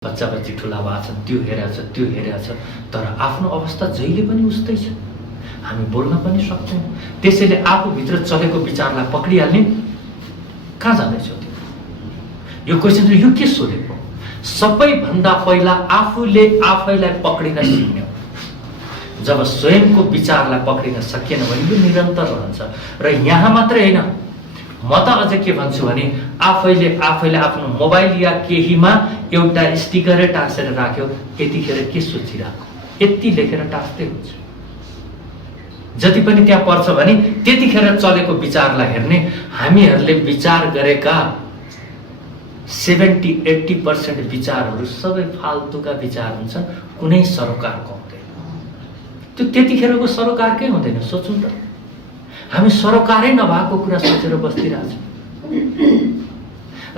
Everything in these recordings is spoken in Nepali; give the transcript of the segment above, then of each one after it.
बच्चा बच्ची ठुला भएको छन्, त्यो हेरेको छ, त्यो हेरेको छ, तर आफ्नो अवस्था जहिले पनि उस्तै छ। हामी बोल्न पनि सक्दैनौँ। त्यसैले आफूभित्र चलेको विचारलाई पक्रिहाल्ने, कहाँ जाँदैछौ त्यो? यो क्वेसन यो के सोधेको? सबैभन्दा पहिला आफूले आफैलाई पक्रिन सिक्ने हो। जब स्वयंको विचारलाई पक्रिन सकिएन भने यो निरन्तर रहन्छ। र यहाँ मात्रै होइन, म त अझ के भन्छु भने आफैले आफैलाई आफ्नो मोबाइल या केहीमा एउटा स्टिकरै टाँसेर राख्यो, यतिखेर के सोचिरहेको यति लेखेर टाँस्दै हुन्छ। जति पनि त्यहाँ पर्छ भने त्यतिखेर चलेको विचारलाई हेर्ने। हामीहरूले विचार गरेका 70-80% विचारहरू सबै फाल्तुका विचार हुन्छन्, कुनै सरोकारको हुँदैन। त्यो त्यतिखेरको सरोकारकै हुँदैन। सोचौँ त, हामी सरोकारै नभएको कुरा सोचेर बस्दिरहेछौँ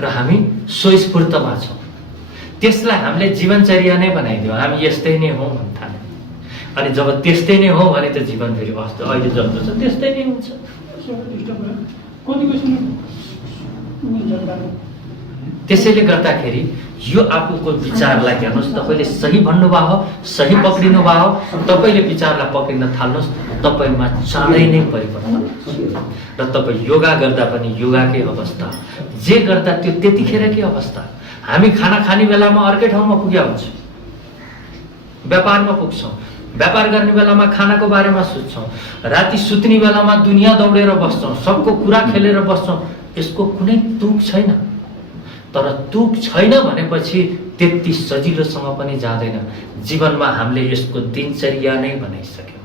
र हामी स्वस्फूर्तमा छौँ। त्यसलाई हामीले जीवनचर्या नै बनाइदियौँ। हामी यस्तै नै हौँ भन्न थाल्यौँ। अनि जब त्यस्तै नै हो भने त जीवन फेरि अस्त अहिले जस्तो छ त्यस्तै नै हुन्छ। त्यसैले गर्दाखेरि यो आफूको विचारलाई हेर्नुहोस्। तपाईँले सही भन्नुभयो हो, सही पक्रिनु भयो हो, तपाईँले विचारलाई पक्रिन थाल्नुहोस्, तपाईँमा चाँडै नै परिवर्तन र तपाईँ योगा गर्दा पनि योगाकै अवस्था, जे गर्दा त्यो त्यतिखेरकै अवस्था। हामी खाना खाने बेलामा अर्कै ठाउँमा पुग्या हुन्छ, व्यापारमा पुग्छौँ, व्यापार गर्ने बेलामा खानाको बारेमा सोध्छौँ, राति सुत्ने बेलामा दुनियाँ दौडेर बस्छौँ, सबको कुरा खेलेर बस्छौँ। यसको कुनै तुक छैन। तर तुक छैन भनेपछि त्यति सजिलोसँग पनि जाँदैन। जीवनमा हामीले यसको दिनचर्या नै बनाइसक्यौँ।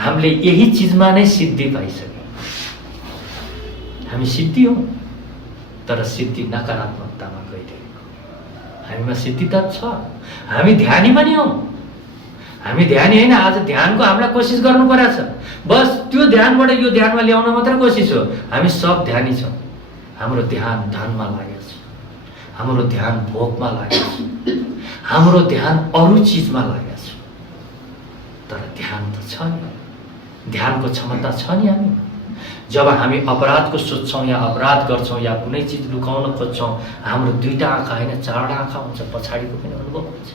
हामीले यही चिजमा नै सिद्धि पाइसक्यौँ। हामी सिद्धि हौँ, तर सिद्धि नकारात्मकतामा गइरहेको। हामीमा सिद्धि त छ, हामी ध्यानी पनि हौँ। हामी ध्यानी होइन, आज ध्यानको हामीलाई कोसिस गर्नु परेको छ। बस त्यो ध्यानबाट यो ध्यानमा ल्याउन मात्रै कोसिस हो। हामी सब ध्यानी छौँ। हाम्रो ध्यान धनमा लागेको छ, हाम्रो ध्यान भोकमा लागेको छ, हाम्रो ध्यान अरू चिजमा लागेको छ। तर ध्यान त छ नि, ध्यानको क्षमता छ नि हामी। जब हामी अपराधको सोच्छौँ या अपराध गर्छौँ या कुनै चिज लुकाउन खोज्छौँ, हाम्रो दुईटा आँखा होइन चारवटा आँखा हुन्छ, पछाडिको पनि अनुभव हुन्छ।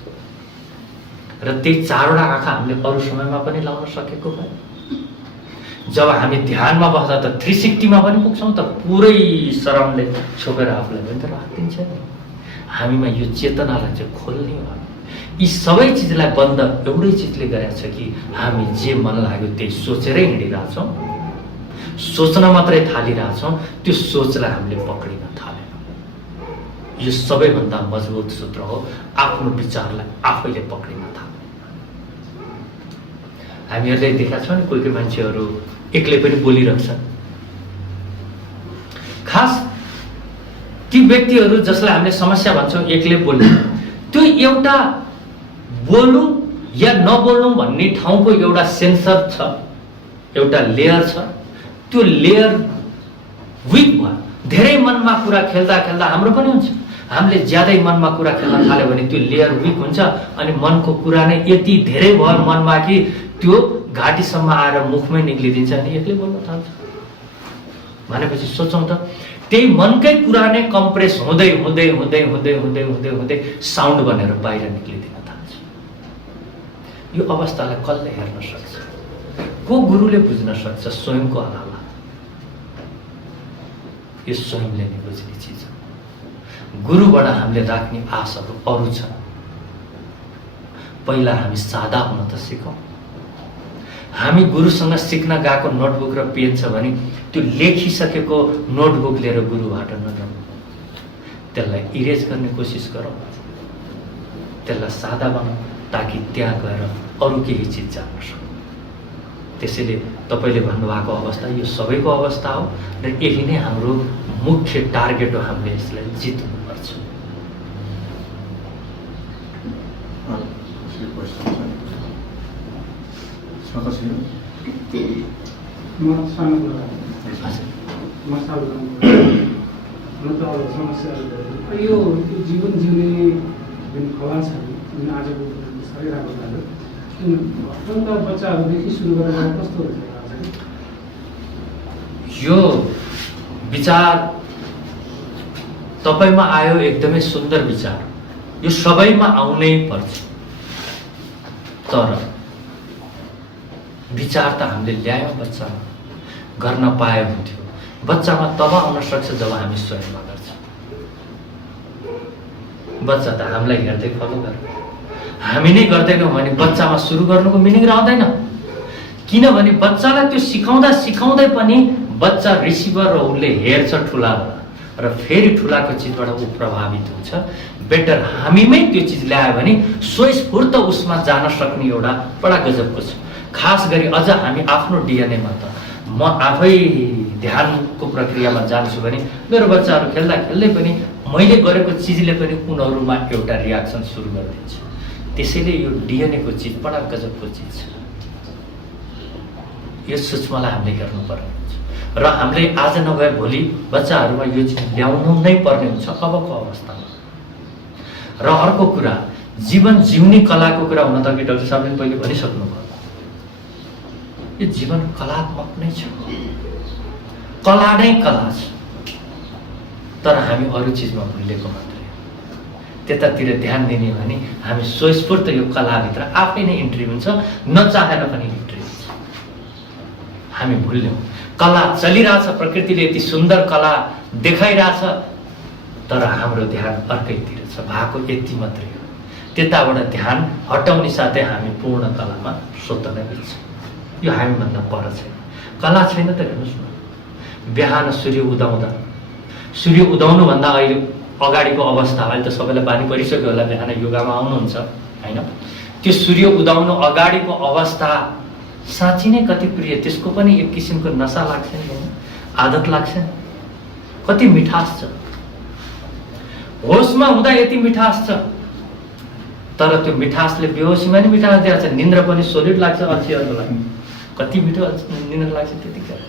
र त्यही चारवटा आँखा हामीले अरू समयमा पनि लाउन सकेको भए। जब हामी ध्यानमा बस्दा त 360 पनि पुग्छौँ त, पुरै शरमले छोपेर आफूलाई पनि त राखिदिन्छ नि। हामीमा यो चेतनालाई चाहिँ खोल्ने हो। यी सबै चिजलाई बन्द एउटै चिजले गरेको छ कि हामी जे मन लाग्यो त्यही सोचेरै हिँडिरहेछौँ, सोच्न मात्रै थालिरहेछौँ। त्यो सोचलाई हामीले पक्रिन थालेनौँ। यो सबैभन्दा मजबुत सूत्र हो, आफ्नो विचारलाई आफैले पक्रिन थाल्नु। हामीहरूले देखाएको छौँ नि, कोही कोही मान्छेहरू एक्लै पनि बोलिरहेछन्। खास ती व्यक्तिहरू जसलाई हामीले समस्या भन्छौँ एक्लै बोल्ने, त्यो एउटा बोलौँ या नबोल्नु भन्ने ठाउँको एउटा सेन्सर छ, एउटा लेयर छ। त्यो लेयर विक भयो। धेरै मनमा कुरा खेल्दा खेल्दा हाम्रो पनि हुन्छ। हामीले ज्यादै मनमा कुरा खेल्न थाल्यो भने त्यो लेयर विक हुन्छ अनि मनको कुरा नै यति धेरै भयो मनमा कि त्यो घाँटीसम्म आएर मुखमै निक्लिदिन्छ अनि एक्लै बोल्न थाल्छ। भनेपछि सोचौँ त, त्यही मनकै कुरा नै कम्प्रेस हुँदै हुँदै हुँदै हुँदै हुँदै हुँदै हुँदै साउन्ड बनेर बाहिर निक्लिदिन थाल्छ। यो अवस्थालाई कसले हेर्न सक्छ? को गुरुले बुझ्न सक्छ? स्वयंको अलावा यो स्वयंले नै बुझ्ने चिज हो। गुरुबाट हामीले राख्ने आशहरू अरू छन्। पहिला हामी सादा हुन त सिकौँ। हामी गुरुसँग सिक्न गएको नोटबुक र पेन छ भने त्यो लेखिसकेको नोटबुक लिएर गुरुबाट नजाउँ। त्यसलाई इरेज गर्ने कोसिस गरौँ, त्यसलाई सादा बनाऊ, ताकि त्यहाँ गएर अरू केही चिज जान्न सकौँ। त्यसैले तपाईँले भन्नुभएको अवस्था यो सबैको अवस्था हो र यही नै हाम्रो मुख्य टार्गेट हो। हामीले यसलाई जित्नुपर्छ। यो जीवन जिउने जुन कला छ, जुन आजको साह्रै राम्रो लाग्यो, बच्चाहरूदेखि सुरु गरेर कस्तो हुन्छ? यो विचार तपाईँमा आयो, एकदमै सुन्दर विचार। यो सबैमा आउनै पर्छ। तर विचार त हामीले ल्यायौँ बच्चामा, गर्न पाए हुन्थ्यो। बच्चामा तब आउन सक्छ जब हामी स्वयंमा गर्छौँ। बच्चा त हामीलाई हेर्दै फलो गर्छ। हामी नै गर्दैनौँ भने बच्चामा सुरु गर्नुको मिनिङ रहँदैन। किनभने बच्चालाई त्यो सिकाउँदा सिकाउँदै पनि बच्चा रिसिभर र उसले हेर्छ ठुलाबाट र फेरि ठुलाको चिजबाट ऊ प्रभावित हुन्छ। बेटर हामीमै त्यो चिज ल्यायो भने स्वस्फूर्त उसमा जान सक्ने एउटा बडा गजबको छ। खास गरी अझ हामी आफ्नो डिएनएमा त म आफै ध्यानको प्रक्रियामा जान्छु भने मेरो बच्चाहरू खेल्दा खेल्दै पनि मैले गरेको चिजले पनि उनीहरूमा एउटा रियाक्सन सुरु गरिदिन्छ। त्यसैले यो डिएनएको चिज बडा गजबको चिज छ। यो सूक्ष्मलाई हामीले हेर्नुपर्ने हुन्छ र हामीले आज नभए भोलि बच्चाहरूमा यो चिज ल्याउनु नै पर्ने हुन्छ अबको अवस्थामा। र अर्को कुरा, जीवन जिउने कलाको कुरा हुन त अघि डाक्टर साहबले पहिले भनिसक्नुभयो। यो जीवन कलात्मक नै छ, कला नै कला छ। तर हामी अरू चिजमा भुलेको मात्रै। त्यतातिर ध्यान दिने भने हामी स्वस्फूर्त यो कलाभित्र आफै नै इन्ट्री हुन्छ, नचाहेर पनि इन्ट्री हुन्छ। हामी भुल्यौँ। कला चलिरहेछ, प्रकृतिले यति सुन्दर कला देखाइरहेछ, तर हाम्रो ध्यान अर्कैतिर छ। भएको यति मात्रै हो। त्यताबाट ध्यान हटाउने साथै हामी पूर्ण कलामा स्वत नै बित्छौँ। यो हामीभन्दा पर छैन। कला छैन त हेर्नुहोस् न, बिहान सूर्य उदाउनुभन्दा अहिले अगाडिको अवस्था, अहिले त सबैलाई बानी परिसक्यो होला, बिहान योगामा आउनुहुन्छ होइन? त्यो सूर्य उदाउनु अगाडिको अवस्था साँच्ची नै कति प्रिय। त्यसको पनि एक किसिमको नसा लाग्छ नि, आदत लाग्छ नि। कति मिठास छ, होसमा हुँदा यति मिठास छ, तर त्यो मिठासले बेहोसीमा नि मिठास दिएको छ। निन्द्रा पनि सोलिड लाग्छ अल्छीहरूको लागि। कति मिठो निन्द्रा लाग्छ त्यतिखेर।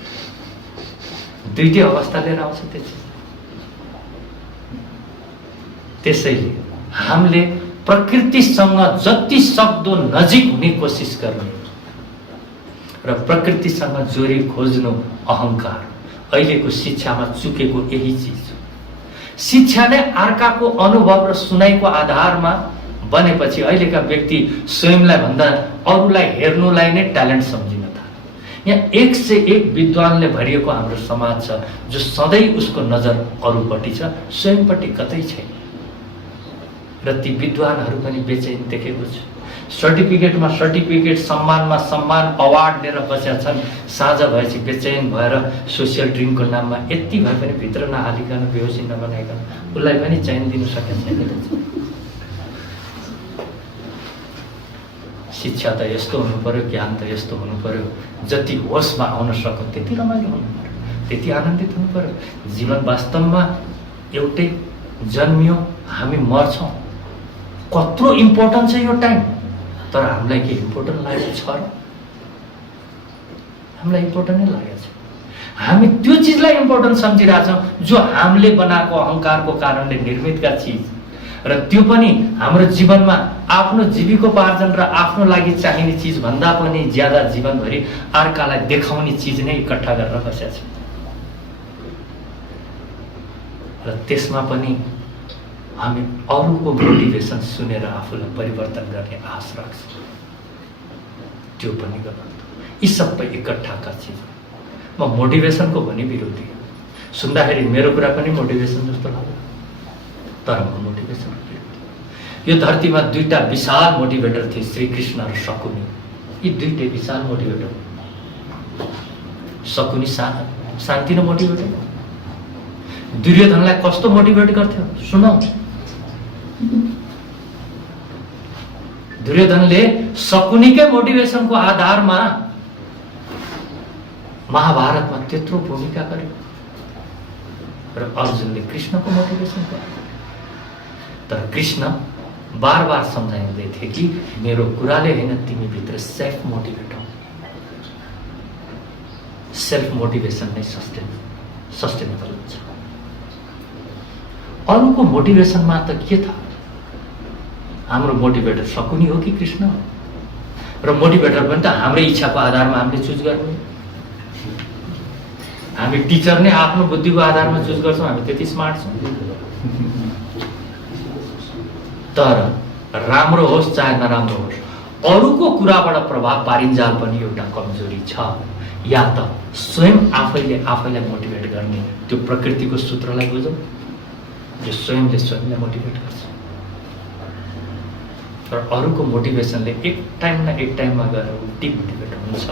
दुईटै अवस्था लिएर आउँछ त्यति। त्यसैले हामीले प्रकृतिसँग जति सक्दो नजिक हुने कोसिस गर्ने र प्रकृतिसँग जोडी खोज्नु अहङ्कार। अहिलेको शिक्षामा चुकेको यही चिज हो। शिक्षा नै अर्काको अनुभव र सुनाइको आधारमा बनेपछि अहिलेका व्यक्ति स्वयंलाई भन्दा अरूलाई हेर्नुलाई नै ट्यालेन्ट सम्झिन थाले। यहाँ 1 से 1 विद्वानले भरिएको हाम्रो समाज छ, जो सधैँ उसको नजर अरूपट्टि छ, स्वयंपट्टि कतै छैन। र ती विद्वानहरू पनि बेचैन देखेको छु। सर्टिफिकेटमा सर्टिफिकेट, सम्मानमा सम्मान, अवार्ड लिएर बसेका छन्। साँझ भएपछि बेचैन भएर सोसियल ड्रिङ्कको नाममा यति भए पनि भित्र नहालिकन, बेहोसी नबनाइकन उसलाई पनि चैन दिनु सकेको छैन। शिक्षा त यस्तो हुनु पर्यो, ज्ञान त यस्तो हुनु पर्यो, जति होसमा आउन सक्यो त्यति रमाइलो हुनु पर्यो, त्यति आनन्दित हुनु पर्यो। जीवन वास्तवमा एउटै जन्मियो, हामी मर्छौँ। कत्रो इम्पोर्टेन्ट छ यो टाइम, तर हामीलाई के इम्पोर्टेन्ट लागेको छ र? हामीलाई इम्पोर्टेन्ट नै लागेको छ। हामी त्यो चिजलाई इम्पोर्टेन्ट सम्झिरहेछौँ जो हामीले बनाएको अहङ्कारको कारणले निर्मितका चिज। र त्यो पनि हाम्रो जीवनमा आफ्नो जीविकोपार्जन र आफ्नो लागि चाहिने चिज भन्दा पनि ज्यादा जीवनभरि अर्कालाई देखाउने चिज नै इकट्ठा गरेर बसेका छौँ। र त्यसमा पनि हामी अरूको मोटिभेसन सुनेर आफूलाई परिवर्तन गर्ने आश राख्छौँ। त्यो पनि गलत। यी सबै इकट्ठाका चिज। म मोटिभेसनको पनि विरोधी हो। सुन्दाखेरि मेरो कुरा पनि मोटिभेसन जस्तो लाग्यो, तर म मोटिभेसन विरोधी। यो धरतीमा दुईटा विशाल मोटिभेटर थिए, श्रीकृष्ण र शकुनी। यी दुईटै विशाल मोटिभेटर। शकुनी सानोतिनो मोटिभेटर। दुर्योधनलाई कस्तो मोटिभेट गर्थ्यो सुनौ। दुर्योधनले शकुनीकै मोटिभेसनको आधारमा महाभारतमा त्यत्रो भूमिका गर्यो, र अर्जुनले कृष्णको मोटिभेसनको आधारमा। तर कृष्ण बार बार सम्झाउँदै थिए कि मेरो कुराले होइन, तिमी भित्र सेल्फ मोटिभेट हो। सेल्फ मोटिभेसन नै सस्टेनेबल हुन्छ। अरूको मोटिभेसनमा त के था? हाम्रो मोटिभेटर शकुनी हो कि कृष्ण हो? र मोटिभेटर पनि त हाम्रै इच्छाको आधारमा हामीले चुज गर्ने। हामी टिचर नै आफ्नो बुद्धिको आधारमा चुज गर्छौँ। हामी त्यति स्मार्ट छौँ। तर राम्रो होस् चाहे नराम्रो होस्, अरूको कुराबाट प्रभाव पारिन्जाल पनि एउटा कमजोरी छ। या त स्वयं आफैले आफैलाई मोटिभेट गर्ने त्यो प्रकृतिको सूत्रलाई बुझौँ, जो स्वयंले स्वयंलाई मोटिभेट गर्छ। तर अरूको मोटिभेसनले एक टाइम न एक टाइममा गएर डिमोटिभेट हुन्छ।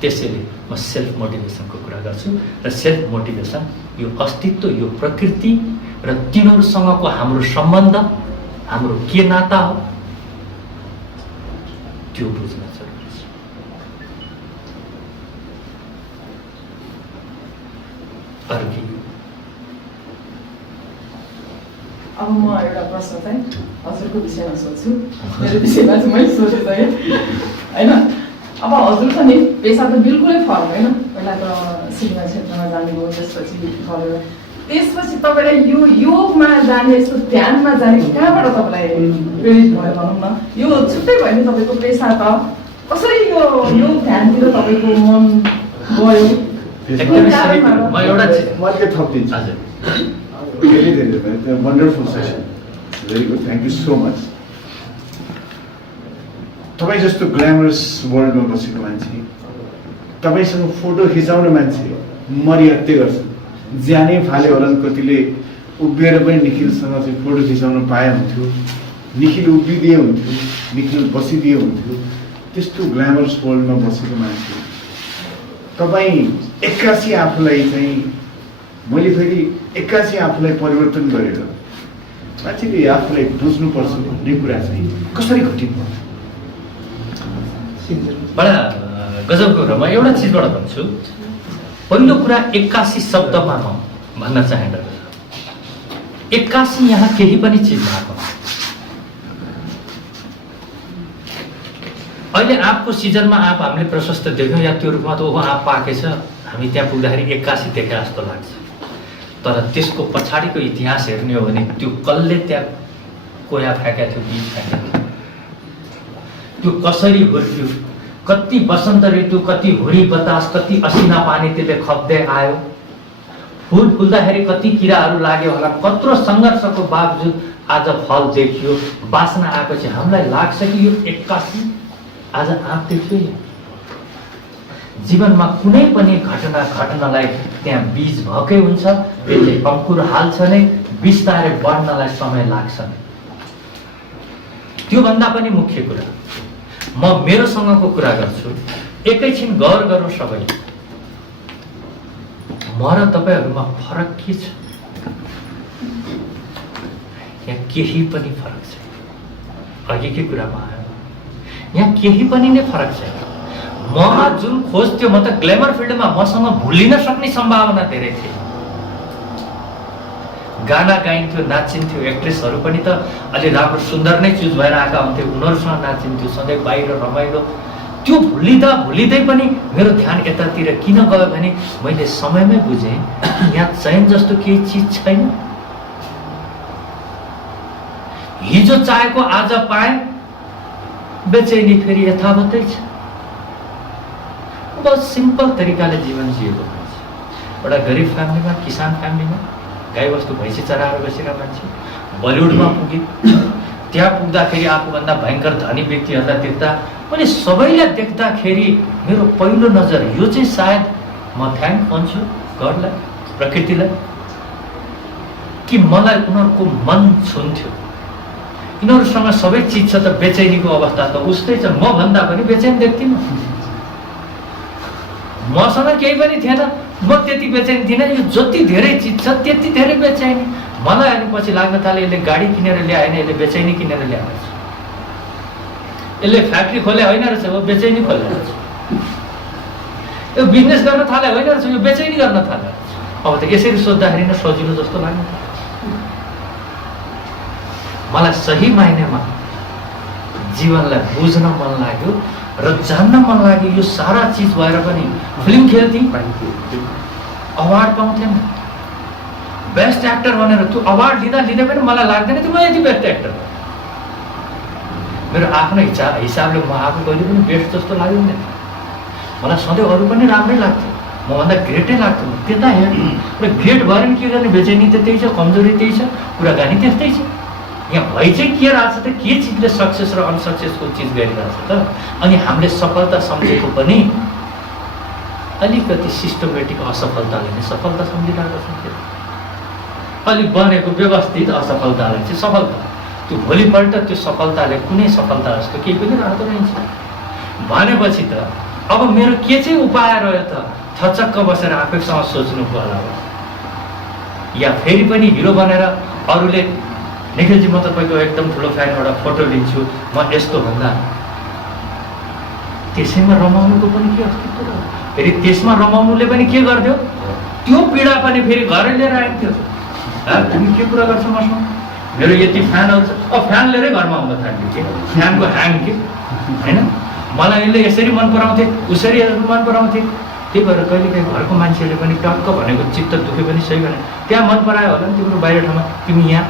त्यसैले म सेल्फ मोटिभेसनको कुरा गर्छु। र सेल्फ मोटिभेसन यो अस्तित्व, यो प्रकृति र तिनीहरूसँगको हाम्रो सम्बन्ध, हाम्रो के नाता हो त्यो बुझ्न जरुरी छ। अरू के? अब म एउटा प्रश्न चाहिँ हजुरको विषयमा सोध्छु। मेरो विषयमा चाहिँ मैले सोधेँ होइन। अब हजुर छ नि पेसा त बिल्कुलै फरक होइन। पहिला त सिनेमा क्षेत्रमा जानुभयो, त्यसपछि गरेर त्यसपछि तपाईँलाई यो योगमा जाने, यस्तो ध्यानमा जाने कहाँबाट तपाईँलाई प्रेरित भयो भनौँ न? यो छुट्टै भयो नि तपाईँको पेसा त, कसरी यो योग ध्यानतिर तपाईँको मन गयो? म एउटा मैले थपिदिन्छु। हजुर, धेरै धेरै wonderful session, very good, thank you so much. तपाईँ जस्तो ग्ल्यामरस वर्ल्डमा बसेको मान्छे, तपाईँसँग फोटो खिचाउने मान्छे मरिहत्ते गर्छन्। ज्यानै फाल्यो होला कतिले, उभिएर पनि निखिलसँग चाहिँ फोटो खिचाउन पाए हुन्थ्यो, निखिल उभिदिए हुन्थ्यो, निखिल बसिदिए हुन्थ्यो। त्यस्तो ग्ल्यामरस वर्ल्डमा बसेको मान्छे तपाईँ एक्कासी आफूलाई चाहिँ, मैले फेरि एक्कासी आफूलाई परिवर्तन गरेर मान्छेले आफूलाई बुझ्नुपर्छ भन्ने कुरा चाहिँ कसरी घटिनु? बडा गजबको कुरा। म एउटा चिजबाट भन्छु। पहिलो कुरा 81 शब्दमा म भन्न चाहेँ। 81 यहाँ केही पनि चिज भएको। अहिले आँपको सिजनमा आँप हामीले प्रशस्त देख्यौँ, या त्यो रूपमा त ओहो आँप पाकेछ, हामी त्यहाँ पुग्दाखेरि 81 देखे जस्तो लाग्छ। तर त्यसको पछाडिको इतिहास हेर्ने हो भने त्यो कसले त्यहाँ कोया फ्याँकेको थियो, बीज फ्याँकेको थियो, त्यो कसरी हुर्क्यो, कति बसन्त ऋतु, कति हुरी बतास, कति असिना पानी त्यसले खप्दै आयो, फुल फुल्दाखेरि कति किराहरू लाग्यो होला, कत्रो सङ्घर्षको बावजुद आज फल देखियो, बास्ना आएपछि हामीलाई लाग्छ कि यो 81 आज आँप देखियो। जीवनमा कुनै पनि घटनालाई त्यहाँ बीज भएकै हुन्छ, यसले अङ्कुर हाल्छ नै, बिस्तारै बढ्नलाई समय लाग्छ। त्योभन्दा पनि मुख्य कुरा म मेरोसँगको कुरा गर्छु। एकैछिन गौर गरौँ सबैले, म र तपाईँहरूमा फरक के छ? यहाँ केही पनि फरक छैन। अघिकै कुरामा आयो, यहाँ केही पनि नै फरक छैन। ममा जुन खोज थियो, म त ग्ल्यामर फिल्डमा मसँग भुलिन सक्ने सम्भावना धेरै थियो। गाना गाइन्थ्यो, नाचिन्थ्यो, एक्ट्रेसहरू पनि त अलि राम्रो सुन्दर नै चुज भएर आएका हुन्थ्यो, उनीहरूसँग नाचिन्थ्यो, सधैँ बाहिर रमाइलो। त्यो भुलिँदै पनि मेरो ध्यान यतातिर किन गयो भने मैले समयमै बुझेँ यहाँ चयन जस्तो केही चिज छैन। हिजो चाहेको आज पाएँ, बेचैनी फेरि यथावतै छ। बहुत सिम्पल तरिकाले जीवन जिएको मान्छे, एउटा गरिब फ्यामिलीमा, किसान फ्यामिलीमा, गाईबस्तु भैँसी चराएर बसेका मान्छे बलिउडमा पुगे। त्यहाँ पुग्दाखेरि आफूभन्दा भयङ्कर धनी व्यक्तिहरूलाई देख्दा मैले सबैलाई देख्दाखेरि मेरो पहिलो नजर यो चाहिँ सायद म थ्याङ्क भन्छु गडलाई, प्रकृतिलाई, कि मलाई उनीहरूको मन छुन्थ्यो। यिनीहरूसँग सबै चिज छ त बेचैनीको अवस्था त उस्तै छ, म भन्दा पनि बेचैन देख्दिनँ। मसँग केही पनि थिएन, म त्यति बेचैन थिइनँ। यो जति धेरै चिज छ त्यति धेरै बेचैनी। मलाई अनि पछि लाग्न थाले यसले गाडी किनेर ल्याएन, यसले बेचैनी किनेर ल्याएको छ, यसले फ्याक्ट्री खोले होइन रहेछ, वो बेचैनी खोले रहेछ, यो बिजनेस गर्न थाले होइन रहेछ, यो बेचैनी गर्न थाले। अब त यसरी सोच्दाखेरि नै सजिलो जस्तो लाग्यो। मलाई सही मायनेमा जीवनलाई बुझ्न मन लाग्यो र जान्न मन लाग्यो। यो सारा चिज भएर पनि फिल्म खेल्थेँ, अवार्ड पाउँथेँ, बेस्ट एक्टर भनेर। त्यो अवार्ड लिँदा पनि मलाई लाग्दैन थियो म यति बेस्ट एक्टर। मेरो आफ्नो हिसाबले म आफू कहिले पनि बेस्ट जस्तो लाग्दैन। मलाई सधैँ अरू पनि राम्रै लाग्थ्यो, मभन्दा ग्रेटै लाग्थ्यो। त्यता हेर्नु र ग्रेट भएर के गर्ने, बेचैनी त त्यही छ, कमजोरी त्यही छ, कुराकानी त्यस्तै छ। यहाँ भइ चाहिँ के रहेछ त, के चिजले सक्सेस र अनसक्सेसको चिज गरिरहेछ त। अनि हामीले सफलता सम्झेको पनि अलिकति सिस्टमेटिक असफलताले नै सफलता सम्झिरहेको छ। अलिक बनेको व्यवस्थित असफलतालाई चाहिँ सफलता, त्यो भोलिपल्ट त्यो सफलताले कुनै सफलता जस्तो केही पनि रहँदो रहन्छ भनेपछि त अब मेरो के चाहिँ उपाय रह्यो त? थचक्क बसेर आफैसँग सोच्नु पर्ला या फेरि पनि हिरो बनेर अरूले निखिलजी म तपाईँको एकदम ठुलो फ्यान, एउटा फोटो लिन्छु, म यस्तो भन्दा त्यसैमा रमाउनुको पनि के अस्तित्व र? फेरि त्यसमा रमाउनुले पनि के गरिदियो? त्यो पीडा पनि फेरि घरै लिएर आइन्थ्यो। तिमी के कुरा गर्छौ मसँग? मेरो यति फ्यानहरू छ, अब फ्यान लिएरै घरमा आउन थाल्यो कि फ्यानको ह्याङ के होइन? मलाई यसले यसरी मन पराउँथे, उसरी मन पराउँथे। त्यही भएर कहिलेकाहीँ घरको मान्छेले पनि टक्क भनेको चित्त दुखे पनि सही भने त्यहाँ मन परायो होला नि तिम्रो बाहिर ठाउँमा, तिमी यहाँ।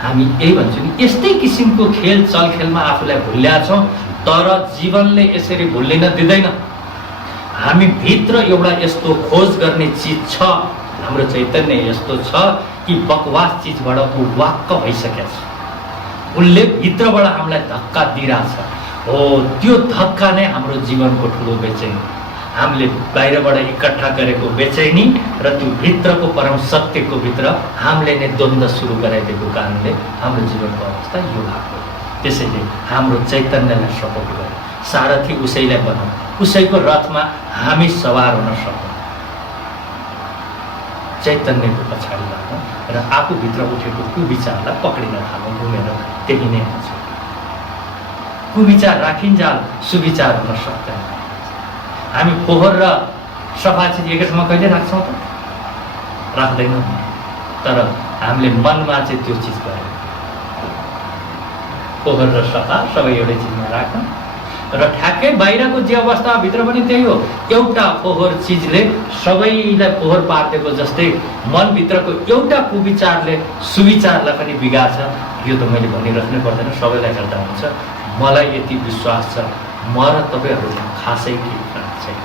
हामी यही भन्छौँ कि यस्तै किसिमको खेल चलखेलमा आफूलाई भुल्या छौँ, तर जीवनले यसरी भुल्लिन दिँदैन। हामी भित्र एउटा यस्तो खोज गर्ने चिज छ, हाम्रो चैतन्य यस्तो छ कि बकवास चिजबाट ऊ वाक्क भइसकेको छ। उसले भित्रबाट हामीलाई धक्का दिइरहेछ। हो त्यो धक्का नै हाम्रो जीवनको ठुलो बेचैनी, हामीले बाहिरबाट इकट्ठा गरेको बेचैनी र त्यो भित्रको परम सत्यको भित्र हामीले नै द्वन्द्व सुरु गराइदिएको कारणले हाम्रो जीवनको अवस्था यो भएको। त्यसैले हाम्रो चैतन्यलाई सपोर्ट गरौँ, सारथी उसैलाई बनाऊ, उसैको रथमा हामी सवार हुन सकौँ। चैतन्यको पछाडि लाग्नु र आफूभित्र उठेको कुविचारलाई पक्रिन थाल्नु, घुमेर त्यही नै हुन्छ। कुविचार राखिन्जाल सुविचार हुन सक्दैन। हामी फोहोर र सफा चिज एकै ठाउँमा कहिले राख्छौँ त? राख्दैनौँ। तर हामीले मनमा चाहिँ त्यो चिज गर्यौँ, फोहोर र सफा सबै एउटै चिजमा राख्छौँ र ठ्याक्कै बाहिरको जे अवस्था भित्र पनि त्यही हो। एउटा फोहोर चिजले सबैलाई फोहोर पारिदिएको जस्तै मनभित्रको एउटा कुविचारले सुविचारलाई पनि बिगार्छ। यो त मैले भनिराख्नै पर्दैन, सबैलाई गर्दा हुन्छ। मलाई यति विश्वास छ, म र तपाईँहरू खासै केही फरक छैन।